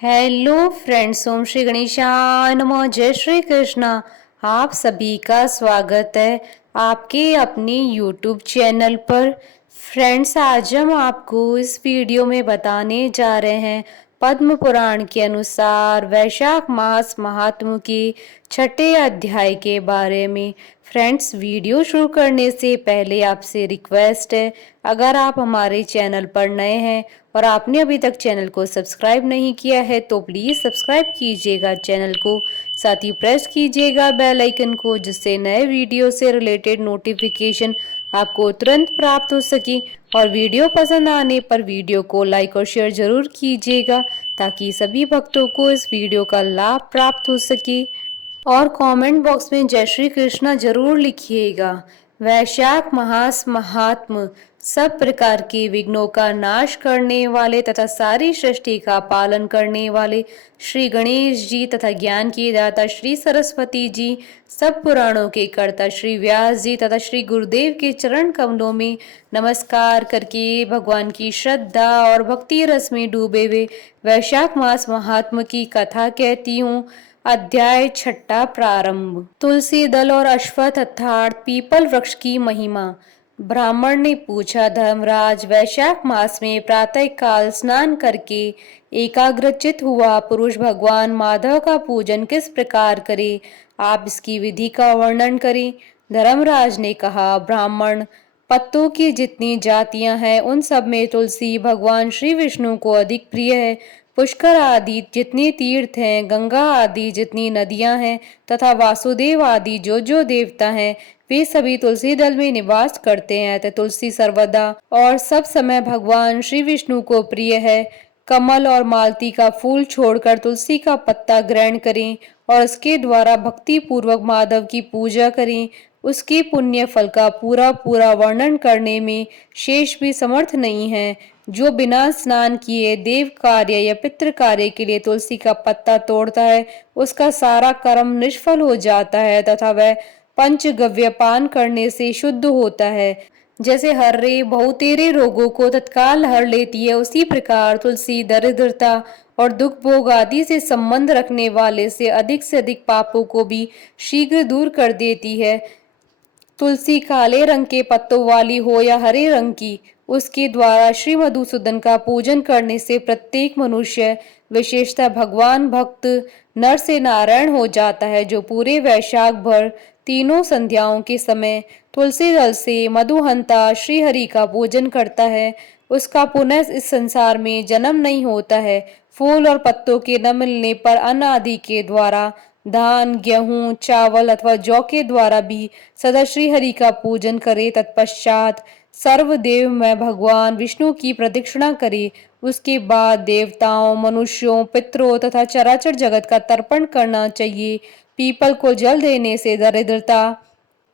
Hello friends, ओम श्री गणेशाय नमः। जय श्री कृष्णा। आप सभी का स्वागत है आपके अपने यूट्यूब चैनल पर। फ्रेंड्स, आज हम आपको इस वीडियो में बताने जा रहे हैं पद्म पुराण के अनुसार वैशाख मास महात्म्य के छठे अध्याय के बारे में। फ्रेंड्स, वीडियो शुरू करने से पहले आपसे रिक्वेस्ट है, अगर आप हमारे चैनल पर नए हैं और आपने अभी तक चैनल को सब्सक्राइब नहीं किया है तो प्लीज़ सब्सक्राइब कीजिएगा चैनल को, साथ ही प्रेस कीजिएगा बेल आइकन को, जिससे नए वीडियो से रिलेटेड नोटिफिकेशन आपको तुरंत प्राप्त हो सके। और वीडियो पसंद आने पर वीडियो को लाइक और शेयर जरूर कीजिएगा ताकि सभी भक्तों को इस वीडियो का लाभ प्राप्त हो सके। और कमेंट बॉक्स में जय श्री कृष्णा जरूर लिखिएगा। वैशाख मास महात्म सब प्रकार के विघ्नों का नाश करने वाले तथा सारी सृष्टि का पालन करने वाले श्री गणेश जी तथा ज्ञान की दाता श्री सरस्वती जी, सब पुराणों के कर्ता श्री व्यास जी तथा श्री गुरुदेव के चरण कमलों में नमस्कार करके भगवान की श्रद्धा और भक्ति रस में डूबे हुए वैशाख मास महात्म की कथा कहती हूँ। अध्याय छठा प्रारंभ। तुलसी दल और अश्वत्थ अर्थात पीपल वृक्ष की महिमा। ब्राह्मण ने पूछा, धर्मराज, वैशाख मास में प्रातः काल स्नान करके एकाग्रचित हुआ पुरुष भगवान माधव का पूजन किस प्रकार करे, आप इसकी विधि का वर्णन करें। धर्मराज ने कहा, ब्राह्मण, पत्तों की जितनी जातियां हैं उन सब में तुलसी भगवान श्री विष्णु को अधिक प्रिय है। पुष्कर आदि जितने तीर्थ हैं, गंगा आदि जितनी नदियां हैं तथा वासुदेव आदि जो देवता हैं, वे सभी तुलसी दल में निवास करते हैं। तो तुलसी सर्वदा और सब समय भगवान श्री विष्णु को प्रिय है। कमल और मालती का फूल छोड़कर तुलसी का पत्ता ग्रहण करें और उसके द्वारा भक्ति पूर्वक माधव की पूजा करें। उसके पुण्य फल का पूरा पूरा वर्णन करने में शेष भी समर्थ नहीं है। जो बिना स्नान किए देव कार्य या पितृ कार्य के लिए तुलसी का पत्ता तोड़ता है, उसका सारा कर्म निष्फल हो जाता है तथा वह पंचगव्य पान करने से शुद्ध होता है। जैसे हर्रे बहुतेरे रोगों को तत्काल हर लेती है, उसी प्रकार तुलसी दरिद्रता और दुख भोग आदि से संबंध रखने वाले से अधिक पापों को भी शीघ्र दूर कर देती है। तुलसी काले रंग के पत्तों वाली हो या हरे रंग की, उसके द्वारा श्री मधुसूदन का पूजन करने से प्रत्येक मनुष्य, विशेषतः भगवान भक्त, नर से नारायण हो जाता है। जो पूरे वैशाख भर तीनों संध्याओं के समय तुलसी दल से मधुहंता श्री हरि का पूजन करता है, उसका पुनः इस संसार में जन्म नहीं होता है। फूल और पत्तों के न मिलने पर अन्न आदि के द्वारा, धान, गेहूं, चावल अथवा जौ के द्वारा भी सदा श्री हरि का पूजन करे। तत्पश्चात सर्वदेव में भगवान विष्णु की प्रदक्षिणा करे। उसके बाद देवताओं, मनुष्यों, पितरों तथा चराचर जगत का तर्पण करना चाहिए। पीपल को जल देने से दरिद्रता,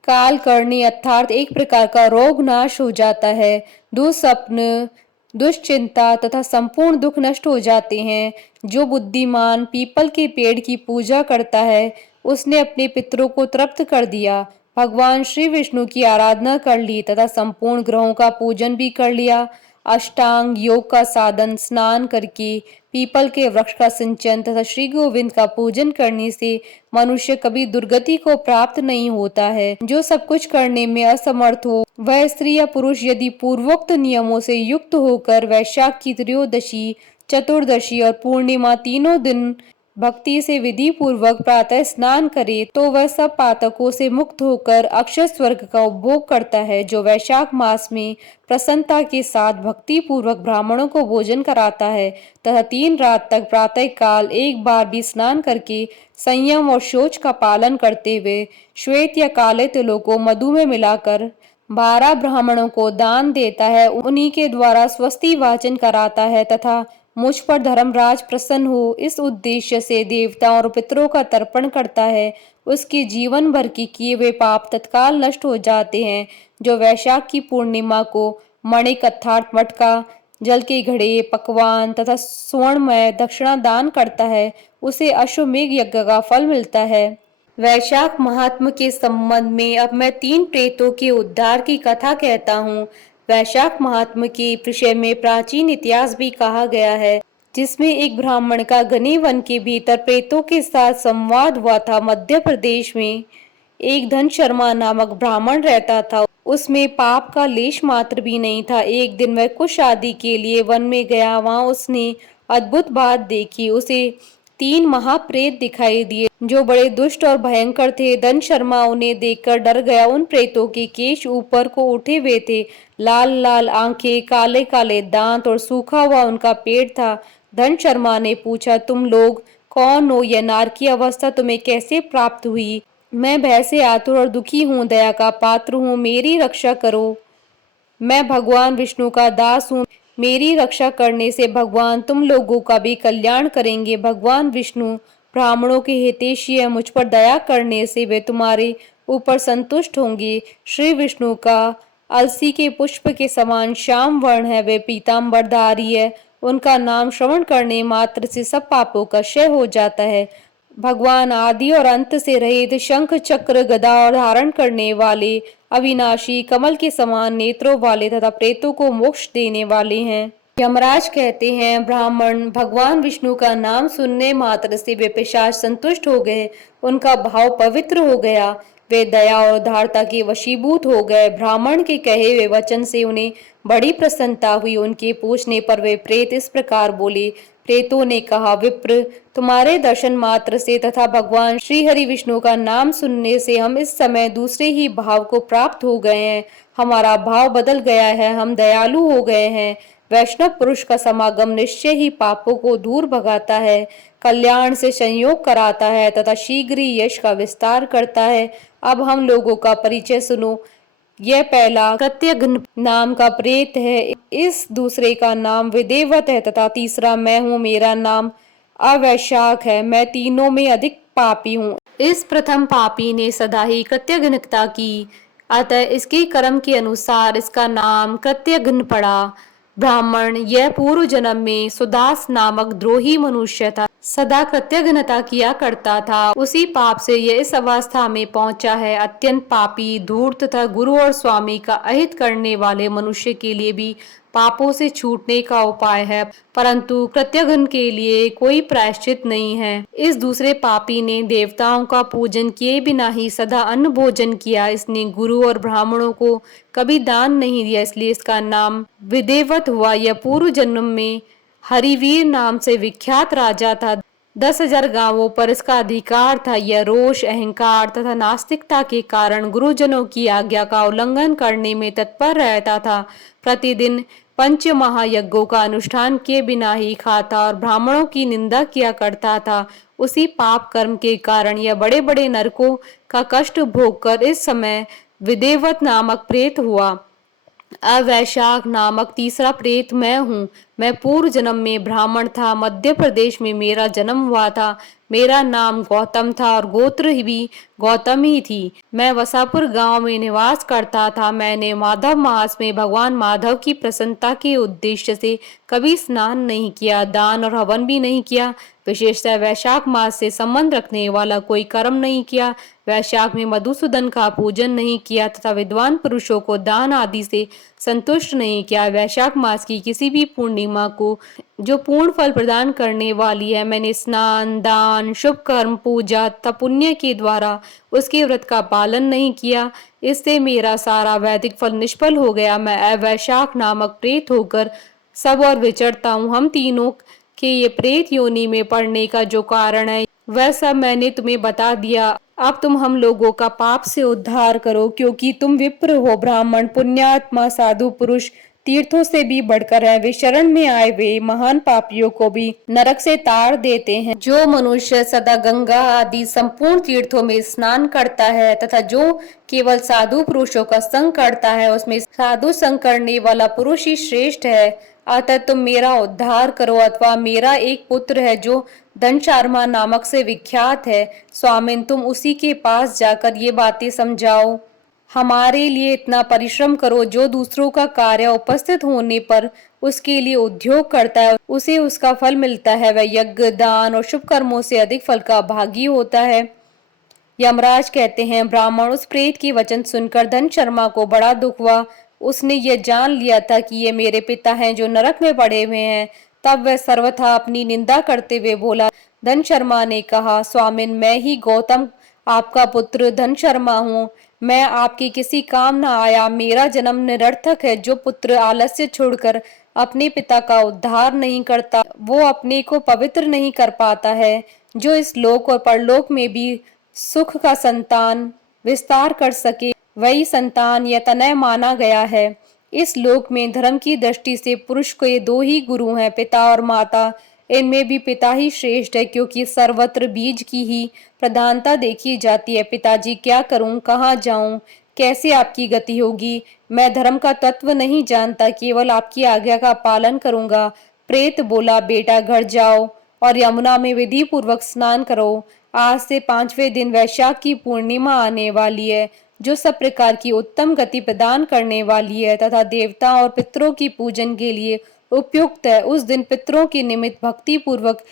काल करनी अर्थात एक प्रकार का रोग नाश हो जाता है। दुस्वप्न, दुश्चिंता तथा संपूर्ण दुख नष्ट हो जाते हैं। जो बुद्धिमान पीपल के पेड़ की पूजा करता है, उसने अपने पितरों को तृप्त कर दिया, भगवान श्री विष्णु की आराधना कर ली तथा संपूर्ण ग्रहों का पूजन भी कर लिया। अष्टांग योग का साधन स्नान करके, पीपल के वृक्ष का सिंचन तथा श्री गोविंद का पूजन करने से मनुष्य कभी दुर्गति को प्राप्त नहीं होता है। जो सब कुछ करने में असमर्थ हो, वह स्त्री या पुरुष यदि पूर्वोक्त नियमों से युक्त होकर वैशाख की त्रयोदशी, चतुर्दशी और पूर्णिमा तीनों दिन भक्ति से विधि पूर्वक प्रातः स्नान करे तो वह सब पातकों से मुक्त होकर अक्षय स्वर्ग का उपभोग करता है। जो वैशाख मास में प्रसन्नता के साथ भक्ति पूर्वक ब्राह्मणों को भोजन कराता है तथा 3 रात तक प्रातः काल एक बार भी स्नान करके संयम और शौच का पालन करते हुए श्वेत या काले तिलों को मधु में मिलाकर 12 ब्राह्मणों को दान देता है, उन्हीं के द्वारा स्वस्ति वाचन कराता है तथा मुझ पर धर्मराज प्रसन्न हो इस उद्देश्य से देवताओं और पितरों का तर्पण करता है, उसके जीवन भर के किए हुए पाप तत्काल नष्ट हो जाते हैं। जो वैशाख की पूर्णिमा को मणिक अर्थात मटका, जल के घड़े, पकवान तथा स्वर्णमय दक्षिणा दान करता है, उसे अश्वमेघ यज्ञ का फल मिलता है। वैशाख महात्म के संबंध में अब मैं 3 प्रेतों के उद्धार की कथा कहता हूँ। वैशाख महात्म के विषय में प्राचीन इतिहास भी कहा गया है। जिसमें एक ब्राह्मण का घने वन के भीतर प्रेतों के साथ संवाद हुआ था। मध्य प्रदेश में एक धन शर्मा नामक ब्राह्मण रहता था। उसमें पाप का लेश मात्र भी नहीं था। एक दिन वह कुश आदि के लिए वन में गया। वहां उसने अद्भुत बात देखी। उसे 3 महाप्रेत दिखाई दिए जो बड़े दुष्ट और भयंकर थे। धन शर्मा उन्हें देखकर डर गया। उन प्रेतों के केश ऊपर को उठे हुए थे, लाल लाल आंखें, काले काले दांत और सूखा हुआ उनका पेट था। धन शर्मा ने पूछा, तुम लोग कौन हो? यह नार की अवस्था तुम्हें कैसे प्राप्त हुई? मैं भय से आतुर और दुखी हूँ, दया का पात्र हूँ, मेरी रक्षा करो। मैं भगवान विष्णु का दास हूँ। मेरी रक्षा करने से भगवान तुम लोगों का भी कल्याण करेंगे। भगवान विष्णु ब्राह्मणों के हितैषी है। मुझ पर दया करने से वे तुम्हारे ऊपर संतुष्ट होंगे। श्री विष्णु का अलसी के पुष्प के समान श्याम वर्ण है। वे पीताम्बरधारी है। उनका नाम श्रवण करने मात्र से सब पापों का क्षय हो जाता है। भगवान आदि और अंत से रहित, शंख चक्र गदा और धारण करने वाले, अविनाशी, कमल के समान नेत्रों वाले तथा प्रेतों को मोक्ष देने वाले हैं। यमराज कहते हैं, ब्राह्मण भगवान विष्णु का नाम सुनने मात्र से वे पिशाच संतुष्ट हो गए। उनका भाव पवित्र हो गया। वे दया और उदारता के वशीभूत हो गए। ब्राह्मण के कहे हुए वचन से उन्हें बड़ी प्रसन्नता हुई। उनके पूछने पर वे प्रेत इस प्रकार बोले। प्रेतों ने कहा, विप्र, तुम्हारे दर्शन मात्र से तथा भगवान श्री हरि विष्णु का नाम सुनने से हम इस समय दूसरे ही भाव को प्राप्त हो गए हैं। हमारा भाव बदल गया है। हम दयालु हो गए हैं। वैष्णव पुरुष का समागम निश्चय ही पापों को दूर भगाता है, कल्याण से संयोग कराता है तथा शीघ्र ही यश का विस्तार करता है। अब हम लोगों का परिचय सुनो। यह पहला कृत्यघ्न नाम का प्रेत है। इस दूसरे का नाम विदेवत है तथा तीसरा मैं हूँ। मेरा नाम अवैशाख है। मैं तीनों में अधिक पापी हूँ। इस प्रथम पापी ने सदा ही कृत्यघ्नता की, अतः इसके कर्म के अनुसार इसका नाम कृत्यघ्न पड़ा। ब्राह्मण यह पूर्व जन्म में सुदास नामक द्रोही मनुष्य था, सदा कृत्यघ्नता किया करता था। उसी पाप से यह इस अवस्था में पहुंचा है। अत्यंत पापी, धूर्त तथा गुरु और स्वामी का अहित करने वाले मनुष्य के लिए भी पापों से छूटने का उपाय है, परंतु कृत्यघ्न के लिए कोई प्रायश्चित नहीं है। इस दूसरे पापी ने देवताओं का पूजन किए बिना ही सदा अन्न भोजन किया। इसने गुरु और ब्राह्मणों को कभी दान नहीं दिया, इसलिए इसका नाम विदेवत हुआ। यह पूर्व जन्म में हरिवीर नाम से विख्यात राजा था। 10,000 गांवों पर इसका अधिकार था। यह रोष, अहंकार तथा नास्तिकता के कारण गुरुजनों की आज्ञा का उल्लंघन करने में तत्पर रहता था। प्रतिदिन 5 महायज्ञों का अनुष्ठान किए बिना ही खाता और ब्राह्मणों की निंदा किया करता था। उसी पाप कर्म के कारण यह बड़े बड़े नरकों का कष्ट भोगकर इस समय विदेवत नामक प्रेत हुआ। अवैशाख नामक तीसरा प्रेत मैं हूँ। मैं पूर्व जन्म में ब्राह्मण था। मध्य प्रदेश में मेरा जन्म हुआ था। मेरा नाम गौतम था और गोत्र भी गौतम ही थी। मैं वसापुर गांव में निवास करता था। मैंने माधव मास में भगवान माधव की प्रसन्नता के उद्देश्य से कभी स्नान नहीं किया, दान और हवन भी नहीं किया। विशेषतः वैशाख मास से संबंध रखने वाला कोई कर्म नहीं किया। वैशाख में मधुसूदन का पूजन नहीं किया तथा विद्वान पुरुषों को दान आदि से संतुष्ट नहीं किया। वैशाख मास की किसी भी पूर्णिमा को जो पूर्ण फल प्रदान करने वाली है, मैंने स्नान, दान, शुभ कर्म, पूजा तथा पुण्य के द्वारा उसके व्रत का पालन नहीं किया। इससे मेरा सारा वैदिक फल निष्फल हो गया। मैं अवैशाख नामक प्रेत होकर सब और विचरता हूँ। हम तीनों के ये प्रेत योनि में पड़ने का जो कारण है वह सब मैंने तुम्हें बता दिया। अब तुम हम लोगों का पाप से उद्धार करो, क्योंकि तुम विप्र हो। ब्राह्मण, पुण्यात्मा, साधु पुरुष तीर्थों से भी बढ़कर हैं। वे शरण में आए हुए महान पापियों को भी नरक से ताड़ देते हैं। जो मनुष्य सदा गंगा आदि संपूर्ण तीर्थों में स्नान करता है तथा जो केवल साधु पुरुषों का संग करता है, उसमें साधु संग करने वाला पुरुष ही श्रेष्ठ है। अतः तुम मेरा उद्धार करो, अथवा मेरा एक पुत्र है जो धनचार्मा नामक से विख्यात है। स्वामिन, तुम उसी के पास जाकर ये बातें समझाओ। हमारे लिए इतना परिश्रम करो। जो दूसरों का कार्य उपस्थित होने पर उसके लिए उद्योग करता है, उसे उसका फल मिलता है। वह यज्ञ, दान और शुभ कर्मों से अधिक फल का भागी होता है। यमराज कहते हैं, ब्राह्मण, उस प्रेत की वचन सुनकर धन शर्मा को बड़ा दुख हुआ। उसने यह जान लिया था कि ये मेरे पिता हैं जो नरक में पड़े हुए हैं। तब वह सर्वथा अपनी निंदा करते हुए बोला। धन शर्मा ने कहा, स्वामिन, मैं ही गौतम आपका पुत्र धन शर्मा हूँ। मैं आपके किसी काम न आया। मेरा जन्म निरर्थक है। जो पुत्र आलस्य छोड़कर अपने पिता का उद्धार नहीं करता, वो अपने को पवित्र नहीं कर पाता है। जो इस लोक और परलोक में भी सुख का संतान विस्तार कर सके, वही संतान या तनय माना गया है। इस लोक में धर्म की दृष्टि से पुरुष के दो ही गुरु हैं, पिता और माता। इनमें भी पिता ही श्रेष्ठ है, क्योंकि सर्वत्र बीज की ही प्रधानता देखी जाती है। पिताजी, क्या करूं, कहाँ जाऊं, कैसे आपकी गति होगी? मैं धर्म का तत्व नहीं जानता, केवल आपकी आज्ञा का पालन करूंगा। प्रेत बोला, बेटा घर जाओ और यमुना में विधि पूर्वक स्नान करो। आज से 5वें दिन वैशाख की पूर्णिमा आने वाली है, जो सब प्रकार की उत्तम गति प्रदान करने वाली है तथा देवताओं और पितरों की पूजन के लिए उपयुक्त है। उस दिन पितरों के निमित्त भक्ति पूर्वक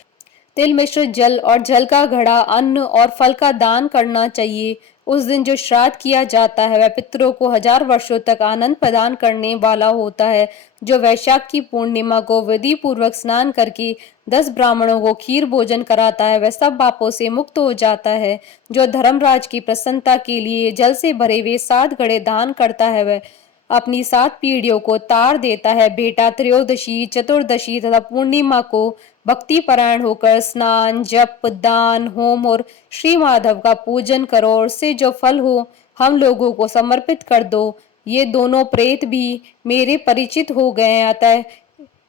तिल मिश्र जल और जल का घड़ा, अन्न और फल का दान करना चाहिए। उस दिन जो श्राद्ध किया जाता है वह पितरों को 1000 वर्षों तक आनंद प्रदान करने वाला होता है। जो वैशाख की पूर्णिमा को विधि पूर्वक स्नान करके 10 ब्राह्मणों को खीर भोजन कराता है, वह सब पापों से मुक्त हो जाता है। जो धर्मराज की प्रसन्नता के लिए जल से भरे हुए 7 घड़े दान करता है, वह अपनी 7 पीढ़ियों को तार देता है। बेटा, त्रयोदशी, चतुर्दशी तथा पूर्णिमा को भक्ति परायण होकर स्नान, जप, दान, होम और श्री माधव का पूजन करो और उससे जो फल हो हम लोगों को समर्पित कर दो। ये दोनों प्रेत भी मेरे परिचित हो गए हैं, अतः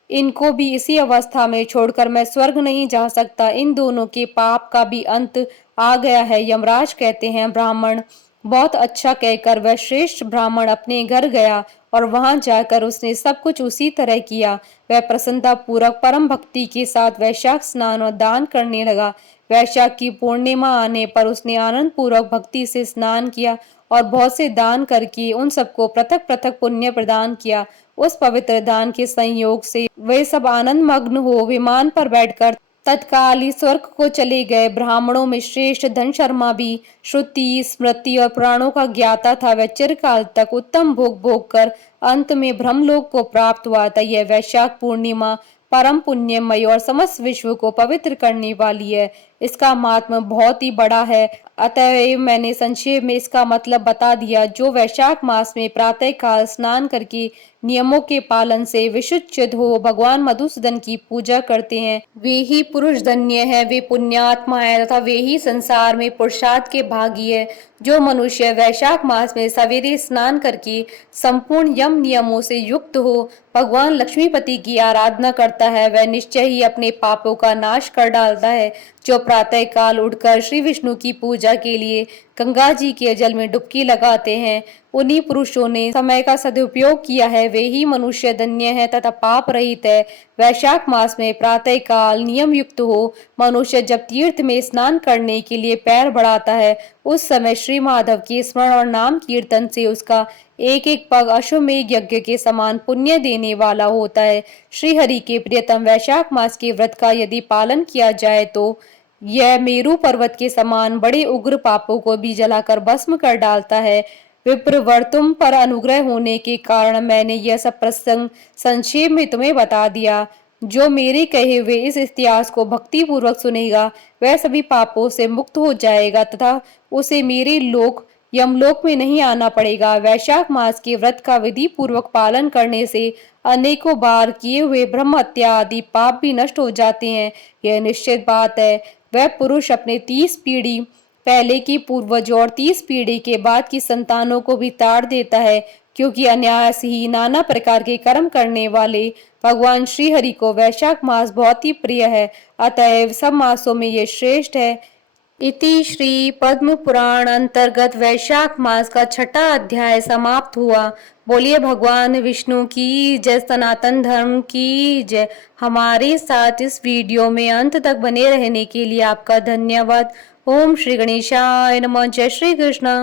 इनको भी इसी अवस्था में छोड़कर मैं स्वर्ग नहीं जा सकता। इन दोनों के पाप का भी अंत आ गया है। यमराज कहते हैं, ब्राह्मण, बहुत अच्छा कहकर वह श्रेष्ठ ब्राह्मण अपने घर गया और वहां जाकर उसने सब कुछ उसी तरह किया। वह प्रसन्नता पूर्वक परम भक्ति के साथ वैशाख स्नान और दान करने लगा। वैशाख की पूर्णिमा आने पर उसने आनंद पूर्वक भक्ति से स्नान किया और बहुत से दान करके उन सबको पृथक पृथक पुण्य प्रदान किया। उस पवित्र दान के संयोग से वे सब आनंद मग्न हो विमान पर बैठकर तत्काल ही स्वर्ग को चले गए। ब्राह्मणों में श्रेष्ठ धन शर्मा भी श्रुति, स्मृति और पुराणों का ज्ञाता था। वह चिरकाल तक उत्तम भोग भोग कर अंत में ब्रह्मलोक को प्राप्त हुआ था। यह वैशाख पूर्णिमा परम पुण्यमय और समस्त विश्व को पवित्र करने वाली है। इसका महात्म्य बहुत ही बड़ा है, अतः मैंने संक्षेप में इसका मतलब बता दिया। जो वैशाख मास में प्रातः काल स्नान करके नियमों के पालन से विशुद्ध हो भगवान मधुसूदन की पूजा करते हैं, वे ही पुरुष धन्य है, वे पुण्यात्मा है तथा वे ही संसार में पुरुषार्थ के भागी है। जो मनुष्य वैशाख मास में सवेरे स्नान करके संपूर्ण यम नियमों से युक्त हो भगवान लक्ष्मीपति की आराधना करता है, वह निश्चय ही अपने पापों का नाश कर डालता है। जो प्रातः काल उठकर श्री विष्णु की पूजा के लिए गंगा जी के जल में डुबकी लगाते हैं, उन्हीं पुरुषों ने समय का सदुपयोग किया है। वे ही मनुष्य धन्य है तथा पाप रहित है। वैशाख मास में प्रातः काल नियम युक्त हो मनुष्य जब तीर्थ में स्नान करने के लिए पैर बढ़ाता है, उस समय श्री माधव के स्मरण और नाम कीर्तन से उसका एक एक पग अश्वमेघ यज्ञ के समान पुण्य देने वाला होता है। श्री हरि के प्रियतम वैशाख मास के व्रत का यदि पालन किया जाए तो यह मेरु पर्वत के समान बड़े उग्र पापों को भी जलाकर भस्म कर डालता है। विप्रवर, तुम पर अनुग्रह होने के कारण मैंने यह सब प्रसंग संक्षेप में तुम्हें बता दिया। जो मेरे कहे हुए इस इतिहास को भक्ति पूर्वक सुनेगा वह सभी पापों से मुक्त हो जाएगा तथा उसे मेरे लोक यमलोक में नहीं आना पड़ेगा। वैशाख मास के व्रत का विधि पूर्वक पालन करने से अनेकों बार किए हुए ब्रह्म हत्या आदि पाप भी नष्ट हो जाते हैं। यह निश्चित बात है। वह पुरुष अपने 30 पीढ़ी पहले की पूर्वज और 30 पीढ़ी के बाद की संतानों को भी ताड़ देता है, क्योंकि अनायास ही नाना प्रकार के कर्म करने वाले भगवान श्री हरि को वैशाख मास बहुत ही प्रिय है, अतएव सब मासों में ये श्रेष्ठ है। इति श्री पद्म पुराण अंतर्गत वैशाख मास का 6ठा अध्याय समाप्त हुआ। बोलिए भगवान विष्णु की जय, सनातन धर्म की जय। हमारे साथ इस वीडियो में अंत तक बने रहने के लिए आपका धन्यवाद। ओम श्री गणेशाय नमः। जय श्री कृष्ण।